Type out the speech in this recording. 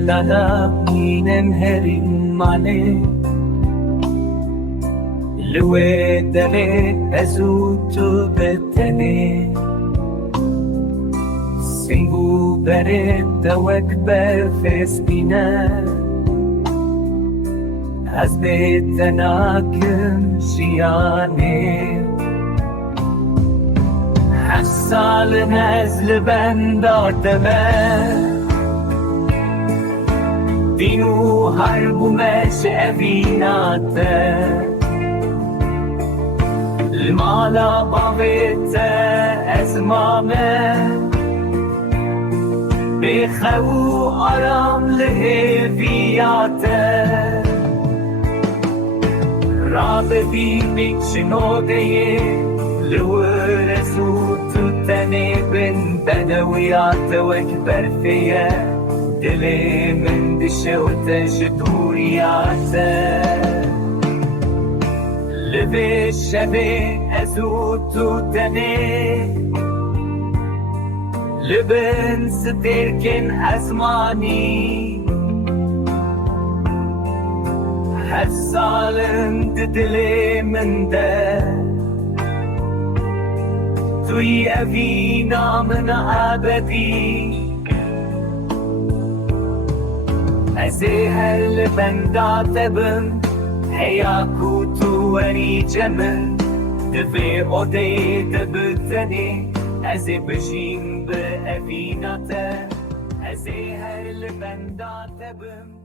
للا مين هري ماني لويدني أزوتو بتني سنبو برد وكبر فسبينا از بدناكم شياني حسال نزل بندارتمه دينو هربو مش أبيناته المالا باويته أزمامه بخو آرام لهویاته را ببینی شنوده لورسو تو تنه بن بدویات وکبر فیه دلی من دشه و تشدوریاته لبه شبه ازو تو تنه لبن ستركن أزماني حسالن تدلي من ده توي أبينا من أبدي أزيها اللبن داتبن حياكو تواني جمن دفي أودي دبتني أزي بجين بأبيناته أزي هر البندات بم